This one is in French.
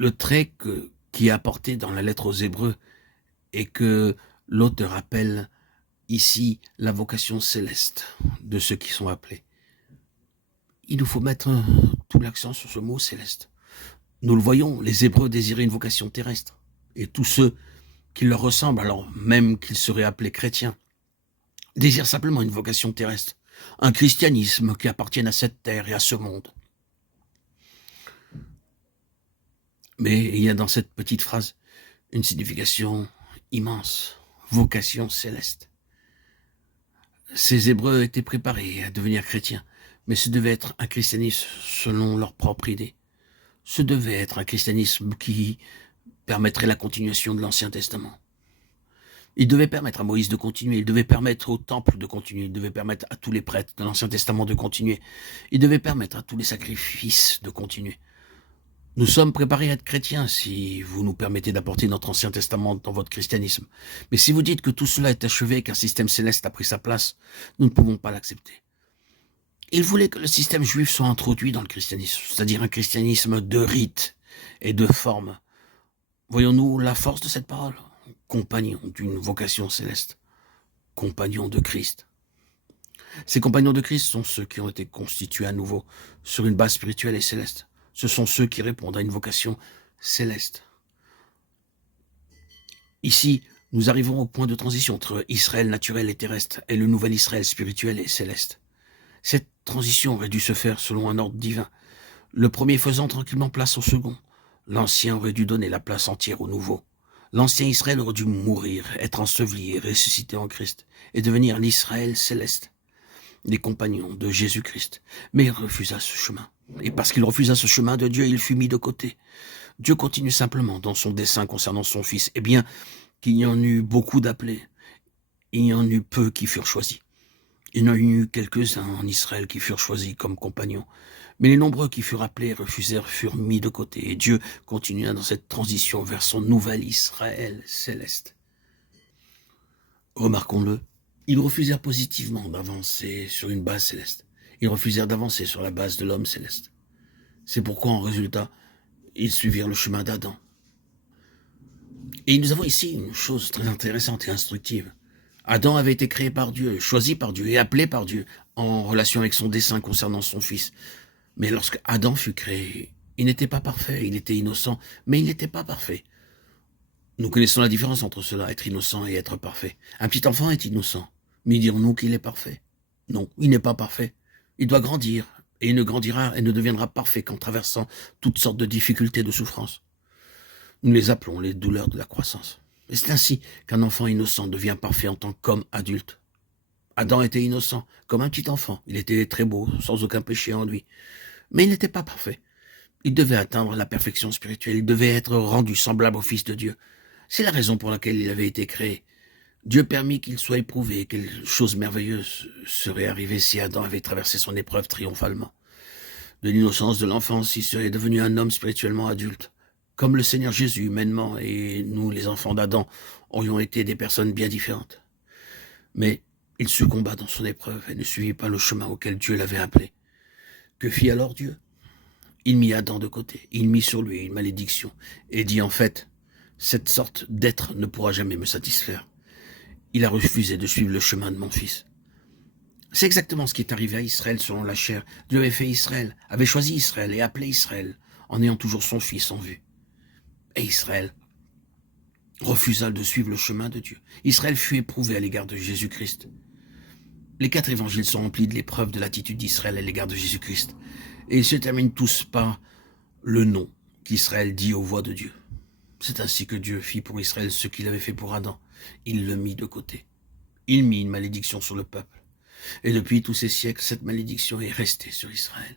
le trait qui est apporté dans la lettre aux Hébreux et que l'auteur appelle ici la vocation céleste de ceux qui sont appelés. Il nous faut mettre tout l'accent sur ce mot céleste. Nous le voyons, les Hébreux désiraient une vocation terrestre. Et tous ceux qui leur ressemblent, alors même qu'ils seraient appelés chrétiens, désirent simplement une vocation terrestre. Un christianisme qui appartienne à cette terre et à ce monde. Mais il y a dans cette petite phrase une signification immense, vocation céleste. Ces Hébreux étaient préparés à devenir chrétiens, mais ce devait être un christianisme selon leur propre idée. Ce devait être un christianisme qui permettrait la continuation de l'Ancien Testament. Il devait permettre à Moïse de continuer, il devait permettre au temple de continuer, il devait permettre à tous les prêtres de l'Ancien Testament de continuer, il devait permettre à tous les sacrifices de continuer. Nous sommes préparés à être chrétiens si vous nous permettez d'apporter notre Ancien Testament dans votre christianisme. Mais si vous dites que tout cela est achevé et qu'un système céleste a pris sa place, nous ne pouvons pas l'accepter. Il voulait que le système juif soit introduit dans le christianisme, c'est-à-dire un christianisme de rites et de formes. Voyons-nous la force de cette parole ? Compagnons d'une vocation céleste, compagnons de Christ. Ces compagnons de Christ sont ceux qui ont été constitués à nouveau sur une base spirituelle et céleste. Ce sont ceux qui répondent à une vocation céleste. Ici, nous arrivons au point de transition entre Israël naturel et terrestre et le nouvel Israël spirituel et céleste. Cette transition aurait dû se faire selon un ordre divin, le premier faisant tranquillement place au second. L'ancien aurait dû donner la place entière au nouveau. L'ancien Israël aurait dû mourir, être enseveli et ressuscité en Christ, et devenir l'Israël céleste, les compagnons de Jésus-Christ. Mais il refusa ce chemin. Et parce qu'il refusa ce chemin de Dieu, il fut mis de côté. Dieu continue simplement dans son dessein concernant son Fils. Eh bien, qu'il y en eut beaucoup d'appelés, il y en eut peu qui furent choisis. Il y en eut quelques-uns en Israël qui furent choisis comme compagnons. Mais les nombreux qui furent appelés, refusèrent, furent mis de côté. Et Dieu continua dans cette transition vers son nouvel Israël céleste. Remarquons-le, ils refusèrent positivement d'avancer sur une base céleste. Ils refusèrent d'avancer sur la base de l'homme céleste. C'est pourquoi, en résultat, ils suivirent le chemin d'Adam. Et nous avons ici une chose très intéressante et instructive. Adam avait été créé par Dieu, choisi par Dieu et appelé par Dieu en relation avec son dessein concernant son Fils. Mais lorsque Adam fut créé, il n'était pas parfait, il était innocent, mais il n'était pas parfait. Nous connaissons la différence entre cela, être innocent et être parfait. Un petit enfant est innocent, mais dirons-nous qu'il est parfait? Non, il n'est pas parfait. Il doit grandir, et il ne grandira et ne deviendra parfait qu'en traversant toutes sortes de difficultés, de souffrances. Nous les appelons les douleurs de la croissance. Et c'est ainsi qu'un enfant innocent devient parfait en tant qu'homme adulte. Adam était innocent, comme un petit enfant. Il était très beau, sans aucun péché en lui. Mais il n'était pas parfait. Il devait atteindre la perfection spirituelle. Il devait être rendu semblable au Fils de Dieu. C'est la raison pour laquelle il avait été créé. Dieu permit qu'il soit éprouvé, quelle chose merveilleuse serait arrivée si Adam avait traversé son épreuve triomphalement. De l'innocence de l'enfance, il serait devenu un homme spirituellement adulte. Comme le Seigneur Jésus humainement et nous, les enfants d'Adam, aurions été des personnes bien différentes. Mais il succomba dans son épreuve et ne suivit pas le chemin auquel Dieu l'avait appelé. Que fit alors Dieu? Il mit Adam de côté, il mit sur lui une malédiction et dit en fait, cette sorte d'être ne pourra jamais me satisfaire. Il a refusé de suivre le chemin de mon fils. C'est exactement ce qui est arrivé à Israël selon la chair. Dieu avait fait Israël, avait choisi Israël et appelé Israël en ayant toujours son fils en vue. Et Israël refusa de suivre le chemin de Dieu. Israël fut éprouvé à l'égard de Jésus-Christ. Les 4 évangiles sont remplis de l'épreuve de l'attitude d'Israël à l'égard de Jésus-Christ. Et ils se terminent tous par le nom qu'Israël dit aux voix de Dieu. C'est ainsi que Dieu fit pour Israël ce qu'il avait fait pour Adam. Il le mit de côté. Il mit une malédiction sur le peuple. Et depuis tous ces siècles, cette malédiction est restée sur Israël.